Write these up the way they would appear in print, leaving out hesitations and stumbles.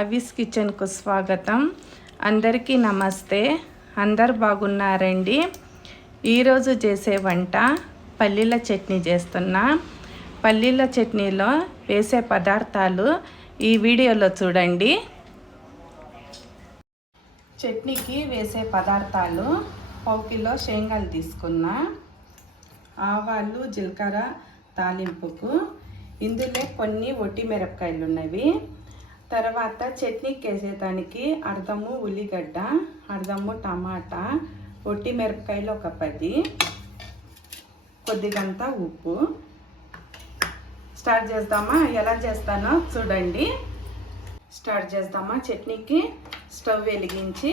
అవిస్ కిచెన్కు స్వాగతం. అందరికీ నమస్తే. అందరు బాగున్నారండి. ఈరోజు చేసే వంట పల్లీల చట్నీ చేస్తున్నా. పల్లీల చట్నీలో వేసే పదార్థాలు ఈ వీడియోలో చూడండి. చట్నీకి వేసే పదార్థాలు: 1 కిలో శనగలు తీసుకున్నా, ఆవాలు జీలకర్ర తాలింపుకు, ఇందులో కొన్ని ఒట్టి మిరపకాయలు ఉన్నవి. తర్వాత చట్నీకి వేసేదానికి అర్ధము ఉల్లిగడ్డ, అర్ధము టమాటా, ఒట్టి మిరపకాయలు ఒక 10, కొద్దిగంత ఉప్పు. స్టార్ట్ చేద్దామా? ఎలా చేస్తానో చూడండి. స్టార్ట్ చేద్దామా? చట్నీకి స్టవ్ వెలిగించి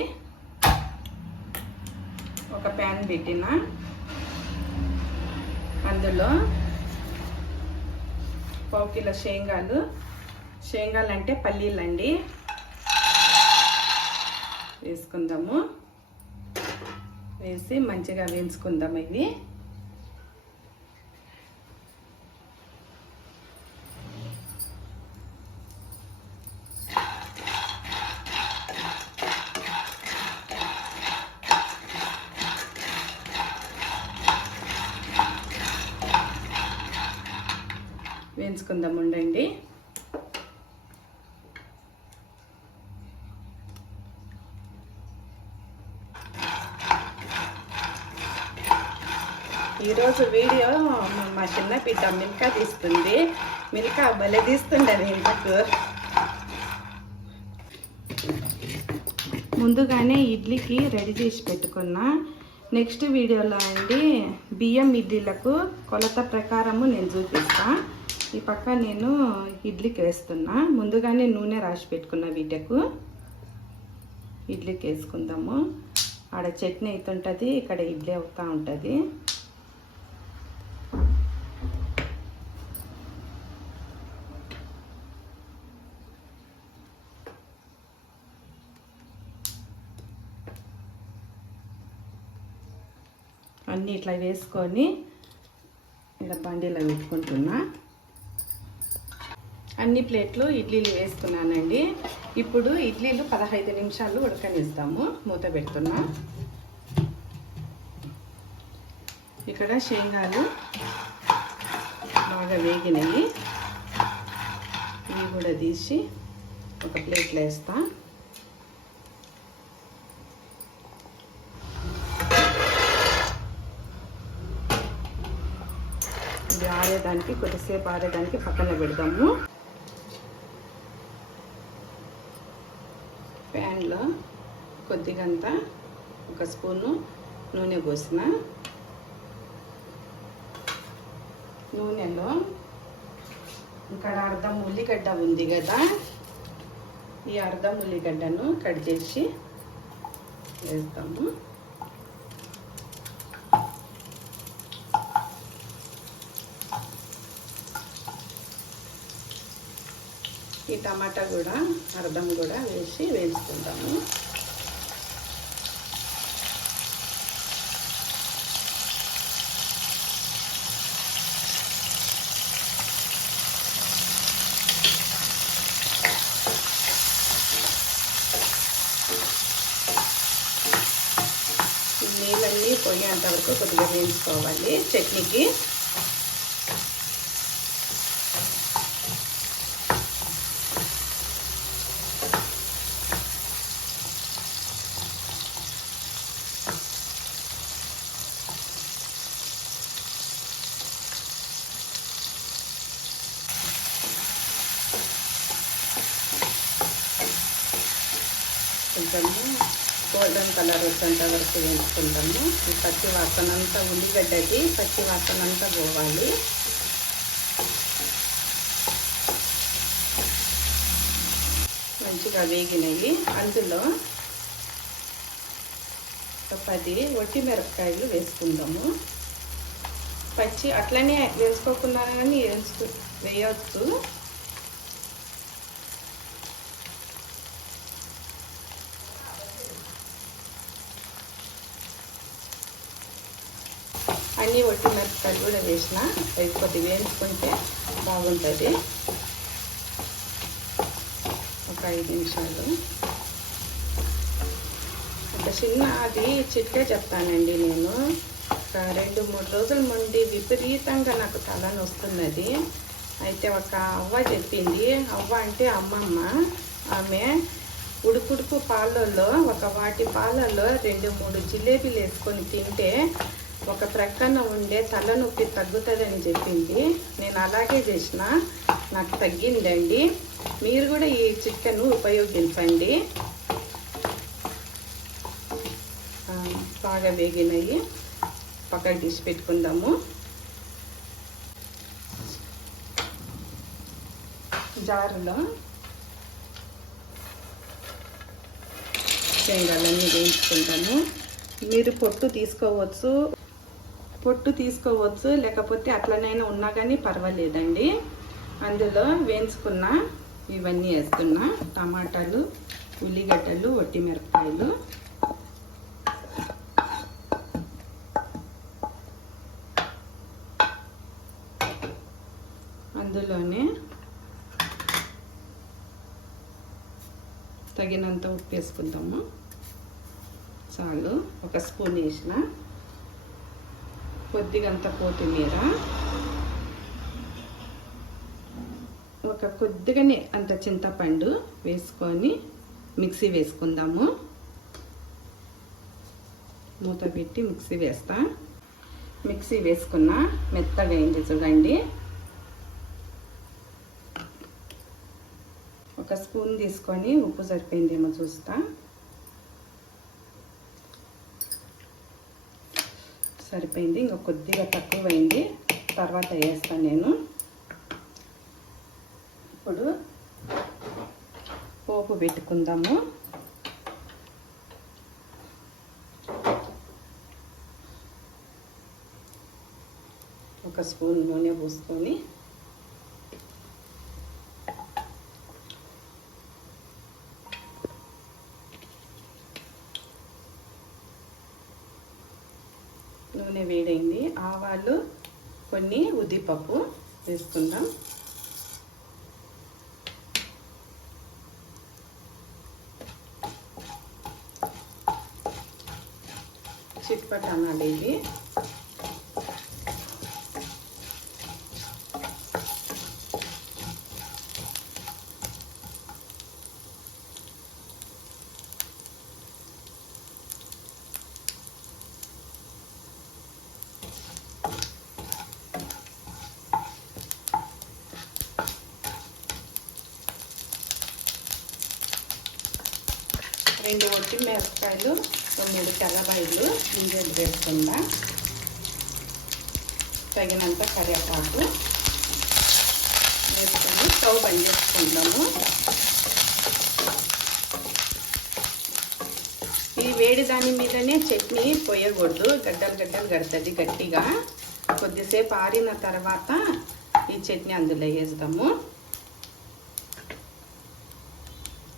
ఒక ప్యాన్ పెట్టిన, అందులో 1 కిలో శనగలు అంటే పల్లీలండి, వేసుకుందాము. వేసి మంచిగా వేయించుకుందాం. ఇవి వేయించుకుందాం ఉండండి. ఈరోజు వీడియో మా చిన్న బిడ్డ మిల్కా తీస్తుంది. మిల్కా భలే తీస్తుండదు. ఇంతకు ముందుగానే ఇడ్లీకి రెడీ చేసి పెట్టుకున్నా. నెక్స్ట్ వీడియోలో అండి బియ్యం ఇడ్లీలకు కొలత ప్రకారము నేను చూపిస్తా. ఈ పక్క నేను ఇడ్లీకి వేస్తున్నా. ముందుగానే నూనె రాసి పెట్టుకున్న వీటకు ఇడ్లీకి వేసుకుందాము. ఆడ చట్నీ అవుతుంటుంది, ఇక్కడ ఇడ్లీ అవుతూ ఉంటుంది. అన్నీ ఇట్లా వేసుకొని ఇలా బండిలో పెట్టుకుంటున్నా. అన్ని ప్లేట్లు ఇడ్లీలు వేసుకున్నానండి. ఇప్పుడు ఇడ్లీలు 15 నిమిషాలు ఉడకనిస్తాము. మూత పెడుతున్నా. ఇక్కడ శనగలు బాగా వేగినాయి. ఇవి కూడా తీసి ఒక ప్లేట్లో వేస్తా. ఇది ఆరేదానికి, కొద్దిసేపు ఆరేదానికి పక్కన పెడదాము. ప్యాన్లో కొద్దిగంత 1 స్పూను నూనె పోసిన. నూనెలో ఇక్కడ అర్ధం ఉల్లిగడ్డ ఉంది కదా, ఈ అర్ధం ఉల్లిగడ్డను కట్ చేసి వేస్తాము. ఈ టమాటా కూడా అర్ధం కూడా వేసి వేయించుకుంటాము. నీళ్ళన్నీ పోయేంత వరకు కొద్దిగా వేయించుకోవాలి చట్నీకి. కొంచెము గోల్డెన్ కలర్ వచ్చేంత వరకు వేయించుకుంటాము. ఈ పచ్చి వాసన అంతా, ఉల్లిగడ్డకి పచ్చి వాసన అంతా పోవాలి. మంచిగా వేగినవి. అందులో 10 ఒట్టి మిరపకాయలు వేసుకుందాము. పచ్చి అట్లనే వేసుకోకుండా కానీ వేయవచ్చు. అన్నీ ఒట్టి మిరపకాయలు కూడా వేసిన. అవి కొద్దిగా వేయించుకుంటే బాగుంటుంది. ఒక ఒక 5 నిమిషాలు. ఒక చిన్న అది చిట్కే చెప్తానండి. నేను ఒక 2-3 రోజుల ముందు విపరీతంగా నాకు తలనొస్తున్నది. అయితే ఒక అవ్వ చెప్పింది. అవ్వ అంటే అమ్మమ్మ. ఆమె ఉడుకుడుకు పాలల్లో ఒక వాటి పాలల్లో 2-3 జిలేబీలు వేసుకొని తింటే ఒక ప్రక్కన ఉండే తలనొప్పి తగ్గుతుందని చెప్పింది. నేను అలాగే చేసిన, నాకు తగ్గిందండి. మీరు కూడా ఈ చిట్కాను ఉపయోగించండి. బాగా వేగినాయి, పక్కకు తీసి పెట్టుకుందాము. జారులో శనగలన్నీ వేయించుకుంటాము. మీరు పొట్టు తీసుకోవచ్చు, లేకపోతే అట్లనైనా ఉన్నా కానీ పర్వాలేదండి. అందులో వేయించుకున్న ఇవన్నీ వేస్తున్నా. టమాటాలు, ఉల్లిగడ్డలు, ఒట్టిమిరపకాయలు, అందులోనే తగినంత ఉప్పు వేసుకుందాము. చాలు. ఒక స్పూన్ వేసిన, కొద్దిగంత కొత్తిమీర, ఒక కొద్దిగానే అంత చింతపండు వేసుకొని మిక్సీ వేసుకుందాము. మూత పెట్టి మిక్సీ వేస్తా. మిక్సీ వేసుకున్న మెత్తగా అయింది చూడండి. ఒక స్పూన్ తీసుకొని ఉప్పు సరిపోయిందేమో చూస్తా. సరిపోయింది. ఇంకా కొద్దిగా తక్కువైంది, తర్వాత వేస్తాను నేను. ఇప్పుడు పోపు పెట్టుకుందాము. ఒక స్పూన్ నూనె పోసుకొని నూనె వేడైంది. ఆవాలు, కొన్ని ఉద్దిపప్పు వేసుకుందాం. చిట్పటానాలు ఇవి. రెండు ఒట్టిమిరపకాయలు, 9 తెల్లబాయలు గింజలు వేసుకుందా. తగినంత కరివేపాకు వేసుకొని స్టవ్ బంద్ చేసుకుందాము. ఈ వేడి దాని మీదనే చట్నీ పోయకూడదు, గడ్డలు కడుతుంది గట్టిగా. కొద్దిసేపు ఆరిన తర్వాత ఈ చట్నీ అందులో వేద్దాము.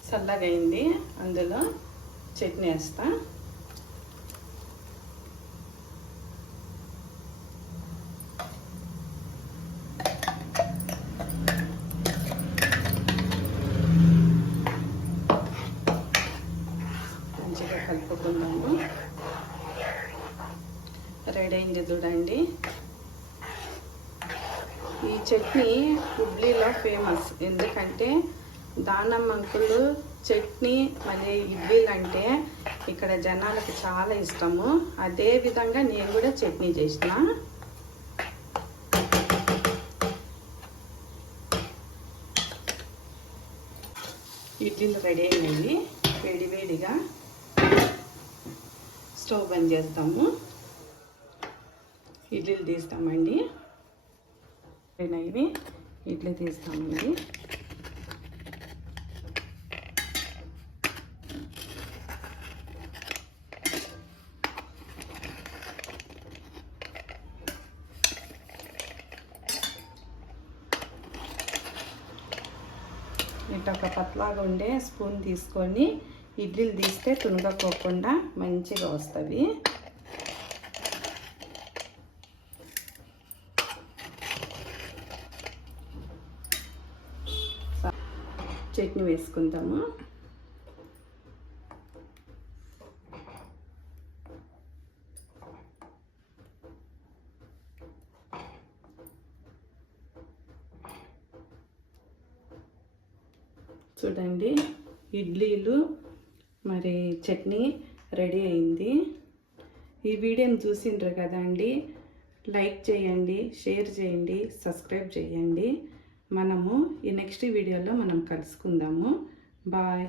చల్లగా అయింది, అందులో చట్నీ వేస్తా. మంచిగా కలుపుకుందాము. రెడీ అయింది చూడండి. ఈ చట్నీ హుబ్లీలో ఫేమస్. ఎందుకంటే దానమ్మ అంకులు చట్నీ మళ్ళీ ఇడ్లీలు అంటే ఇక్కడ జనాలకు చాలా ఇష్టము. అదే విధంగా నేను కూడా చట్నీ చేసిన. ఇడ్లీలు రెడీ అయినాయి. వేడివేడిగా స్టవ్ బంద్ చేస్తాము. ఇడ్లీలు తీస్తామండి. అయినవి ఇడ్లీ తీస్తామండి. ఇట్లా ఒక పతలాగా ఉండే స్పూన్ తీసుకొని ఇడ్లీలు తీస్తే తునగకోకుండా మంచిగా వస్తుంది. చట్నీ చట్నీ వేసుకుందాము. చూడండి, ఇడ్లీలు మరి చట్నీ రెడీ అయింది. ఈ వీడియోని చూసిండ్రు కదా అండి. లైక్ చేయండి, షేర్ చేయండి, సబ్స్క్రైబ్ చేయండి. మనము ఈ నెక్స్ట్ వీడియోలో మనం కలుసుకుందాము. బాయ్.